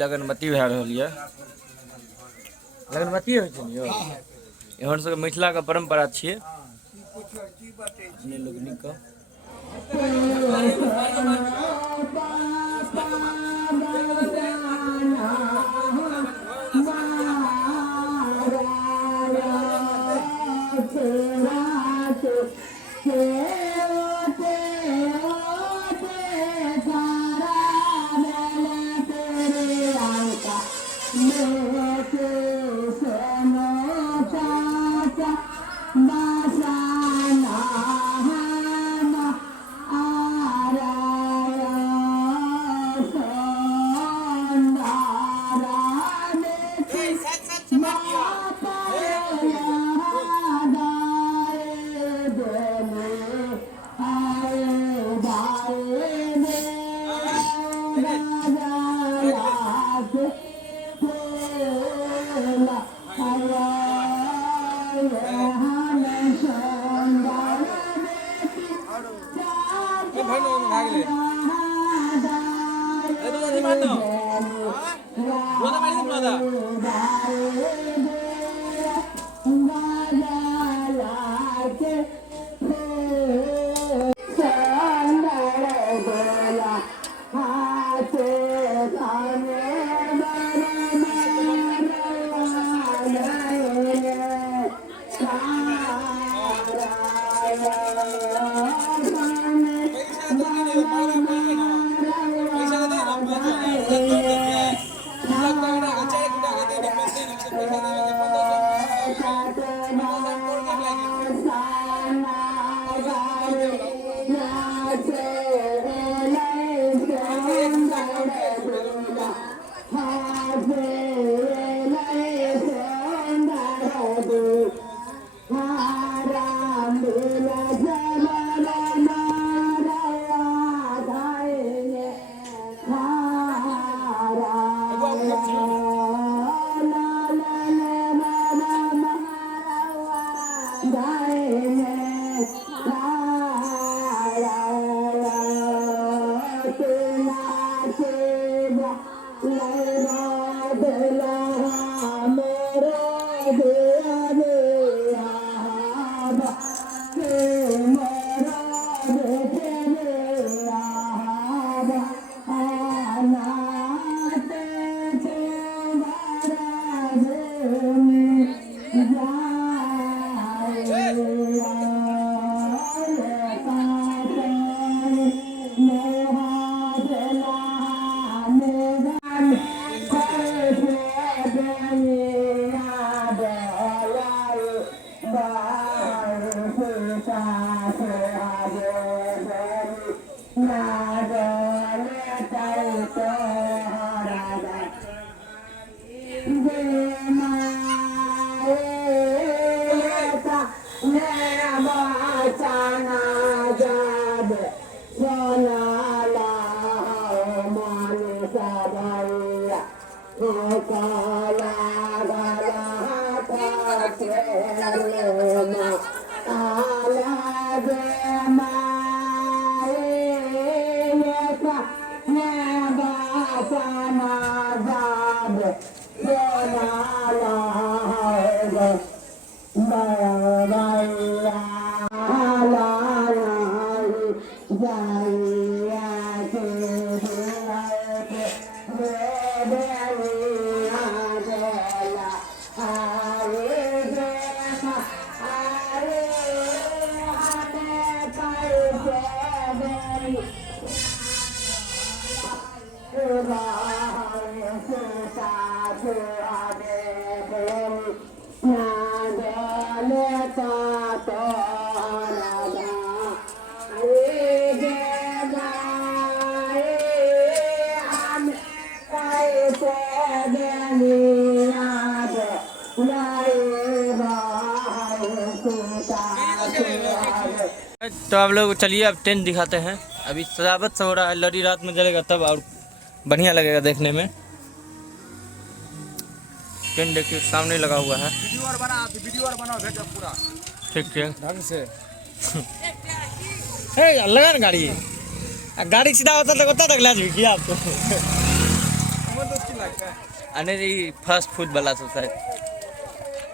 लगनमती भए रहल यऽ। लगनमती होइ छै ने यौ, एहन सबके मिथिलाके परम्परा छियै। अपने लोकनिक तो आप लोग चलिए अब टेंट दिखाते हैं। अभी सजावट से हो रहा है, लड़ी रात में जलेगा तब और बढ़िया लगेगा देखने में। टेंट देखिए सामने लगा हुआ है। वीडियो और बनाओ पूरा ठीक है ढंग से। लगा ना गाड़ी, गाड़ी सीधा होता तक ले जाएगी क्या आपको। अने जी फास्ट फूड वाला तो शायद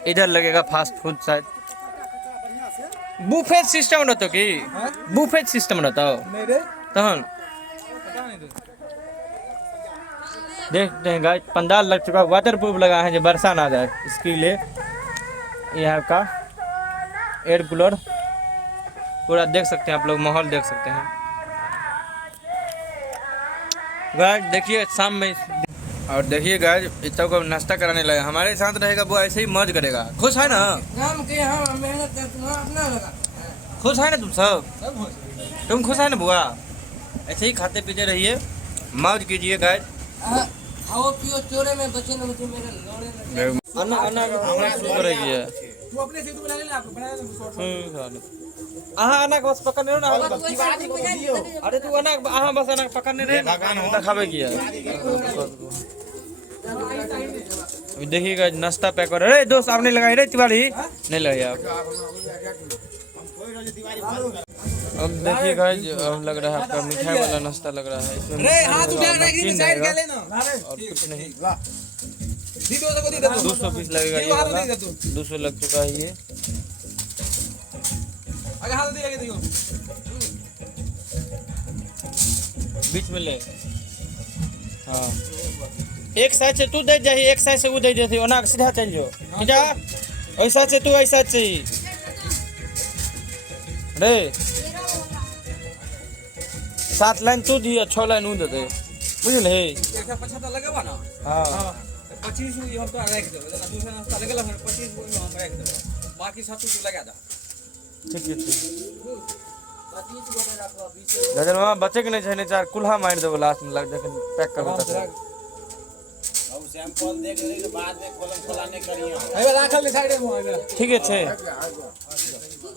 इधर लगेगा फास्ट फूड शायद। बुफेट सिस्टम रहता कि बुफेट सिस्टम रहता हो तहन देखते हैं गाइस। पंडाल लग चुका, वाटर प्रूफ लगा है जो बरसा ना जाए इसके लिए। यहाँ का एयर कूलर पूरा देख सकते हैं आप लोग, माहौल देख सकते हैं गाइस। देखिए शाम में और देखिए गाइस इस को नाश्ता कराने लगा। हमारे साथ रहेगा वो ऐसे ही मौज करेगा। खुश है ना? खुश है ना तुम सब? तुम खुश है ना बुआ? ऐसे ही खाते पीते रहिए, मौज कीजिए गाइस। खाओ पियो चोरे में बचे न बचे मेरे लौड़े अन्ना अन्ना हमरा शुरू करेगी है। तू अपने से तू बना ले ना, बना दे शॉर्ट। आहा अन्ना के बस पकड़ने ना। अरे तू अन्ना आहा बस अन्ना पकड़ने रे दिखावे की है। अभी देखिएगा नाश्ता पैक कर। अरे दोस्त आपने लगाई रे तिवारी? नहीं लगाई आप। अब देखिए गाइस लग रहा है आपका मिठाई वाला नाश्ता लग रहा है। इसमें हाथ उठा के साइड कर लेना और कुछ नहीं। 200 पीस लगेगा ये वाला। 200 लग चुका है ये। आगे हाथ दे लगे देखो बीच में ले। हाँ एक साइड से तू दे जाही, एक साइड से वो दे देती। ओना सीधा चल जो जा, ऐसा से तू ऐसा से रे। 7 लाइन तू दिया, 6 लाइन वो दे दे, बुझल है? 175 लगेबा ना। हां 25 हम तो रख देबे, दूसरा नाश्ता लगेला 25 हम रख देबे, बाकी सब तू लगा दा। ठीक है ठीक। लेकिन वहाँ बचे के नहीं चाहिए, 4 कुल्हा मार देबो लास्ट में लग जाके पैक कर देता है। अब सैंपल देख ले के बाद में कॉलम खोलाने करिए। एबे राखल साइड में ठीक है छे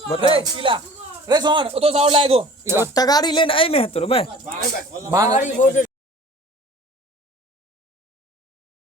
बता रे किला रे सोहन ओ तो साउंड लाएगो तगारी लेन आई में है तोर मैं मांग